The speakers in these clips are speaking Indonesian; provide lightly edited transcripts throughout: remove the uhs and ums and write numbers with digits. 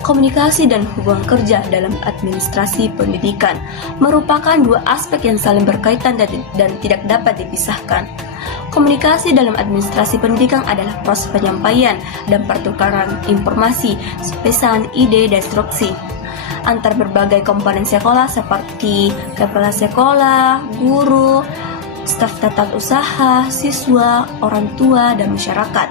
Komunikasi dan hubungan kerja dalam administrasi pendidikan merupakan dua aspek yang saling berkaitan dan tidak dapat dipisahkan. Komunikasi dalam administrasi pendidikan adalah proses penyampaian dan pertukaran informasi, pesan, ide, dan instruksi antar berbagai komponen sekolah seperti kepala sekolah, guru, staf tata usaha, siswa, orang tua, dan masyarakat,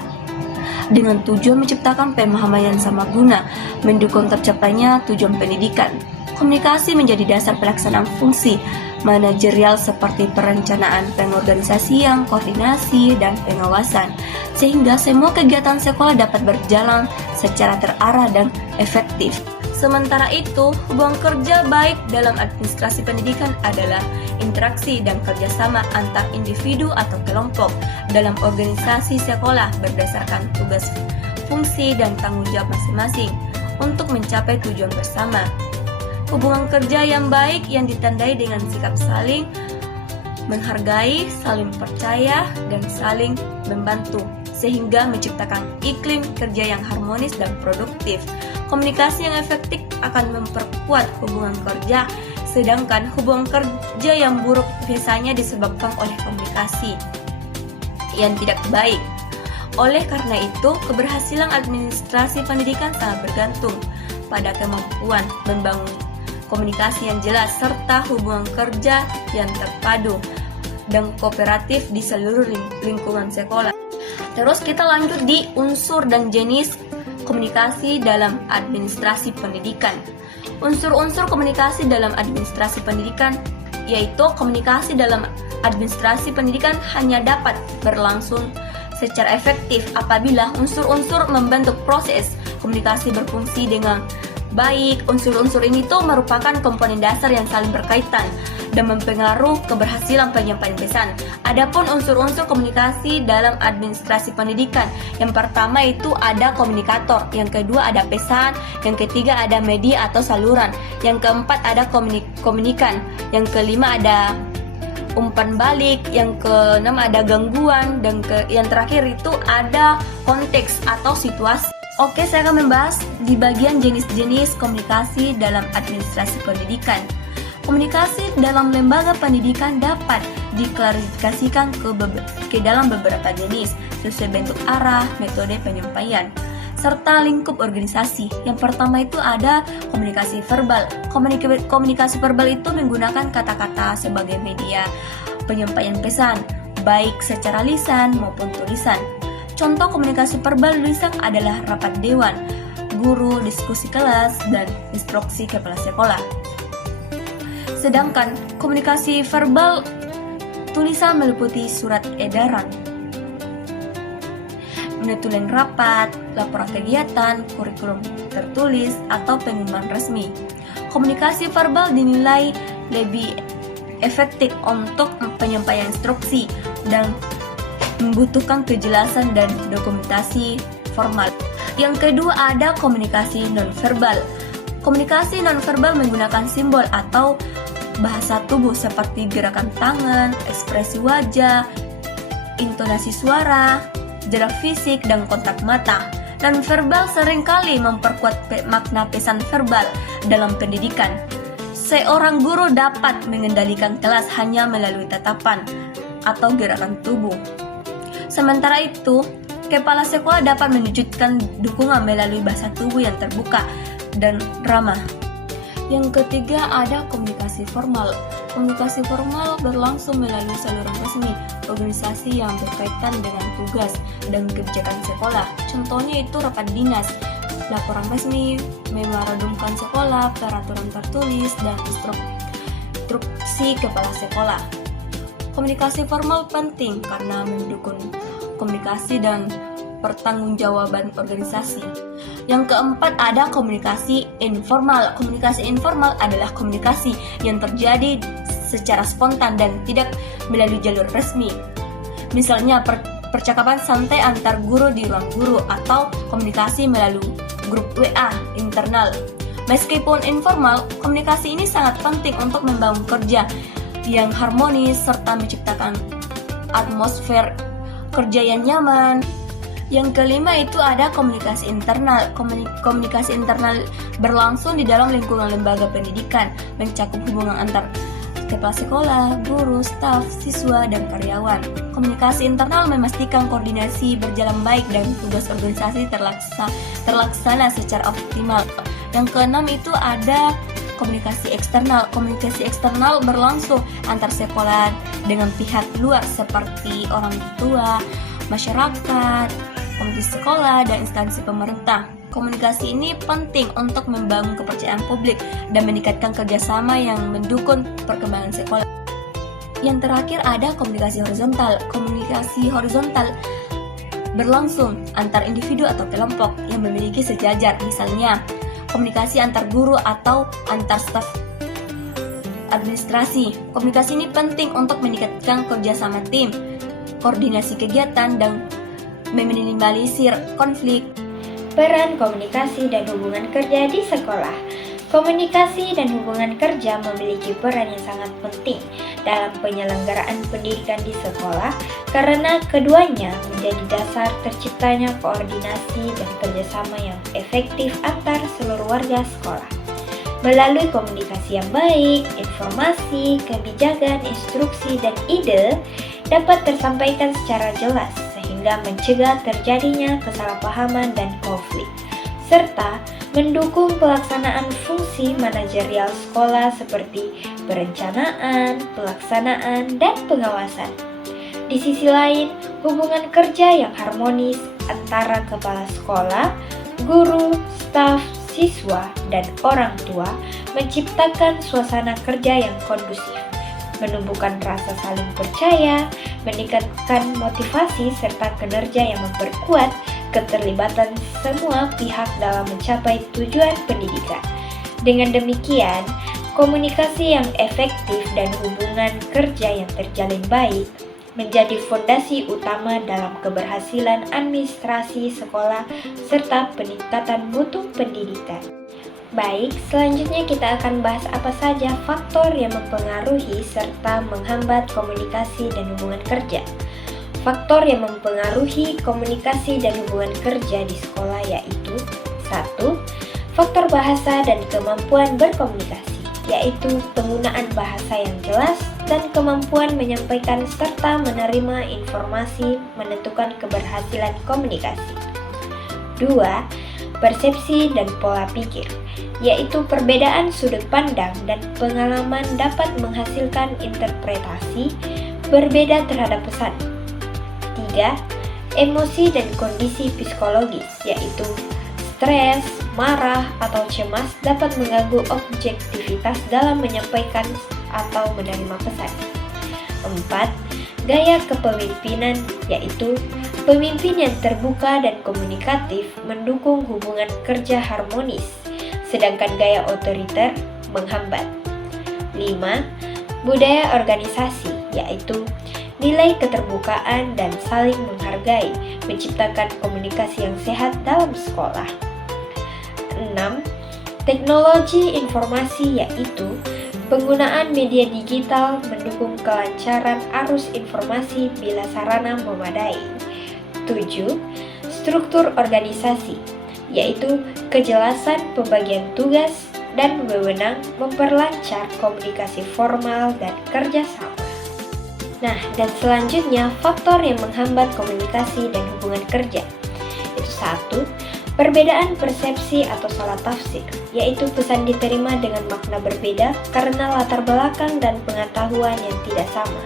dengan tujuan menciptakan pemahaman yang sama guna mendukung tercapainya tujuan pendidikan. Komunikasi menjadi dasar pelaksanaan fungsi manajerial seperti perencanaan, pengorganisasian, koordinasi, dan pengawasan, sehingga semua kegiatan sekolah dapat berjalan secara terarah dan efektif. Sementara itu, hubungan kerja baik dalam administrasi pendidikan adalah interaksi dan kerjasama antar individu atau kelompok dalam organisasi sekolah berdasarkan tugas, fungsi, dan tanggung jawab masing-masing untuk mencapai tujuan bersama. Hubungan kerja yang baik yang ditandai dengan sikap saling menghargai, saling percaya, dan saling membantu, sehingga menciptakan iklim kerja yang harmonis dan produktif. Komunikasi yang efektif akan memperkuat hubungan kerja, sedangkan hubungan kerja yang buruk biasanya disebabkan oleh komunikasi yang tidak baik. Oleh karena itu, keberhasilan administrasi pendidikan sangat bergantung pada kemampuan membangun komunikasi yang jelas serta hubungan kerja yang terpadu dan kooperatif di seluruh lingkungan sekolah. Terus kita lanjut di unsur dan jenis komunikasi dalam administrasi pendidikan. Unsur-unsur komunikasi dalam administrasi pendidikan yaitu komunikasi dalam administrasi pendidikan hanya dapat berlangsung secara efektif apabila unsur-unsur membentuk proses komunikasi berfungsi dengan baik. Unsur-unsur ini tuh merupakan komponen dasar yang saling berkaitan dan mempengaruhi keberhasilan penyampaian pesan. Adapun unsur-unsur komunikasi dalam administrasi pendidikan, yang pertama itu ada komunikator, yang kedua ada pesan, yang ketiga ada media atau saluran, yang keempat ada komunikan, yang kelima ada umpan balik, yang keenam ada gangguan, dan yang terakhir itu ada konteks atau situasi. Oke, saya akan membahas di bagian jenis-jenis komunikasi dalam administrasi pendidikan. Komunikasi dalam lembaga pendidikan dapat diklarifikasikan ke dalam beberapa jenis sesuai bentuk arah, metode penyampaian, serta lingkup organisasi. Yang pertama itu ada komunikasi verbal. Komunikasi verbal itu menggunakan kata-kata sebagai media penyampaian pesan, baik secara lisan maupun tulisan. Contoh komunikasi verbal lisan adalah rapat dewan, guru, diskusi kelas, dan instruksi kepala sekolah. Sedangkan komunikasi verbal tulisan meliputi surat edaran, penutulan rapat, laporan kegiatan, kurikulum tertulis, atau pengumuman resmi. Komunikasi verbal dinilai lebih efektif untuk penyampaian instruksi dan membutuhkan kejelasan dan dokumentasi formal. Yang kedua ada komunikasi nonverbal. Komunikasi nonverbal menggunakan simbol atau bahasa tubuh seperti gerakan tangan, ekspresi wajah, intonasi suara, jarak fisik, dan kontak mata. Nonverbal seringkali memperkuat makna pesan verbal dalam pendidikan. Seorang guru dapat mengendalikan kelas hanya melalui tatapan atau gerakan tubuh. Sementara itu, kepala sekolah dapat menunjukkan dukungan melalui bahasa tubuh yang terbuka dan ramah. Yang ketiga ada komunikasi formal. Komunikasi formal berlangsung melalui saluran resmi organisasi yang berkaitan dengan tugas dan kebijakan sekolah. Contohnya itu rapat dinas, laporan resmi, memorandumkan sekolah, peraturan tertulis, dan instruksi kepala sekolah. Komunikasi formal penting karena mendukung komunikasi dan pertanggungjawaban organisasi. Yang keempat ada komunikasi informal. Komunikasi informal adalah komunikasi yang terjadi secara spontan dan tidak melalui jalur resmi. Misalnya percakapan santai antar guru di ruang guru atau komunikasi melalui grup WA internal. Meskipun informal, komunikasi ini sangat penting untuk membangun kerja yang harmonis serta menciptakan atmosfer kerja yang nyaman. Yang kelima itu ada komunikasi internal. Komunikasi internal berlangsung di dalam lingkungan lembaga pendidikan, mencakup hubungan antar kepala sekolah, guru, staf, siswa, dan karyawan. Komunikasi internal memastikan koordinasi berjalan baik dan tugas organisasi terlaksana secara optimal. Yang keenam itu ada komunikasi eksternal. Komunikasi eksternal berlangsung antar sekolah dengan pihak luar seperti orang tua, masyarakat, komite sekolah, dan instansi pemerintah. Komunikasi ini penting untuk membangun kepercayaan publik dan meningkatkan kerjasama yang mendukung perkembangan sekolah. Yang terakhir ada komunikasi horizontal. Komunikasi horizontal berlangsung antar individu atau kelompok yang memiliki sejajar, misalnya komunikasi antar guru atau antar staf administrasi. Komunikasi ini penting untuk meningkatkan kerjasama tim, koordinasi kegiatan, dan meminimalisir konflik. Peran komunikasi dan hubungan kerja di sekolah. Komunikasi dan hubungan kerja memiliki peran yang sangat penting dalam penyelenggaraan pendidikan di sekolah karena keduanya menjadi dasar terciptanya koordinasi dan kerjasama yang efektif antar seluruh warga sekolah. Melalui komunikasi yang baik, informasi, kebijakan, instruksi, dan ide dapat tersampaikan secara jelas sehingga mencegah terjadinya kesalahpahaman dan konflik, serta mendukung pelaksanaan fungsi manajerial sekolah seperti perencanaan, pelaksanaan, dan pengawasan. Di sisi lain, hubungan kerja yang harmonis antara kepala sekolah, guru, staf, siswa, dan orang tua menciptakan suasana kerja yang kondusif, menumbuhkan rasa saling percaya, meningkatkan motivasi serta kinerja yang memperkuat keterlibatan semua pihak dalam mencapai tujuan pendidikan. Dengan demikian, komunikasi yang efektif dan hubungan kerja yang terjalin baik menjadi fondasi utama dalam keberhasilan administrasi sekolah serta peningkatan mutu pendidikan. Baik, selanjutnya kita akan bahas apa saja faktor yang mempengaruhi serta menghambat komunikasi dan hubungan kerja. Faktor yang mempengaruhi komunikasi dan hubungan kerja di sekolah yaitu 1. Faktor bahasa dan kemampuan berkomunikasi, yaitu penggunaan bahasa yang jelas dan kemampuan menyampaikan serta menerima informasi menentukan keberhasilan komunikasi. 2. Persepsi dan pola pikir, yaitu perbedaan sudut pandang dan pengalaman dapat menghasilkan interpretasi berbeda terhadap pesan. 3. Emosi dan kondisi psikologis, yaitu stres, marah, atau cemas dapat mengganggu objektivitas dalam menyampaikan atau menerima pesan. 4. Gaya kepemimpinan, yaitu pemimpin yang terbuka dan komunikatif mendukung hubungan kerja harmonis, sedangkan gaya otoriter menghambat. 5. Budaya organisasi, yaitu nilai keterbukaan dan saling menghargai, menciptakan komunikasi yang sehat dalam sekolah. 6. Teknologi informasi, yaitu penggunaan media digital mendukung kelancaran arus informasi bila sarana memadai. 7. Struktur organisasi, yaitu kejelasan pembagian tugas dan wewenang memperlancar komunikasi formal dan kerjasama. Nah, dan selanjutnya faktor yang menghambat komunikasi dan hubungan kerja. Itu 1. Perbedaan persepsi atau salah tafsir, yaitu pesan diterima dengan makna berbeda karena latar belakang dan pengetahuan yang tidak sama.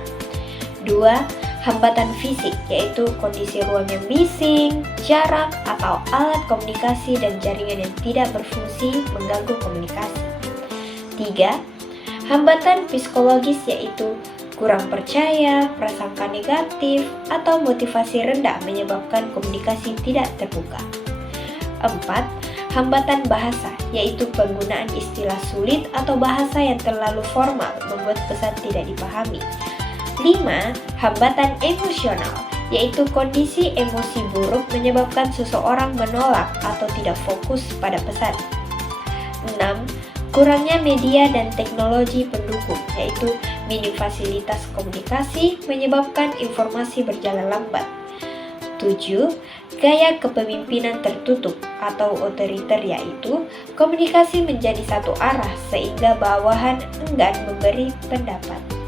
2. Hambatan fisik, yaitu kondisi ruang yang bising, jarak, atau alat komunikasi dan jaringan yang tidak berfungsi mengganggu komunikasi. 3. Hambatan psikologis, yaitu kurang percaya, prasangka negatif, atau motivasi rendah menyebabkan komunikasi tidak terbuka. 4. Hambatan bahasa, yaitu penggunaan istilah sulit atau bahasa yang terlalu formal membuat pesan tidak dipahami. 5. Hambatan emosional, yaitu kondisi emosi buruk menyebabkan seseorang menolak atau tidak fokus pada pesan. 6. Kurangnya media dan teknologi pendukung, yaitu minim fasilitas komunikasi menyebabkan informasi berjalan lambat. 7. gaya kepemimpinan tertutup atau otoriter, yaitu komunikasi menjadi satu arah sehingga bawahan enggan memberi pendapat.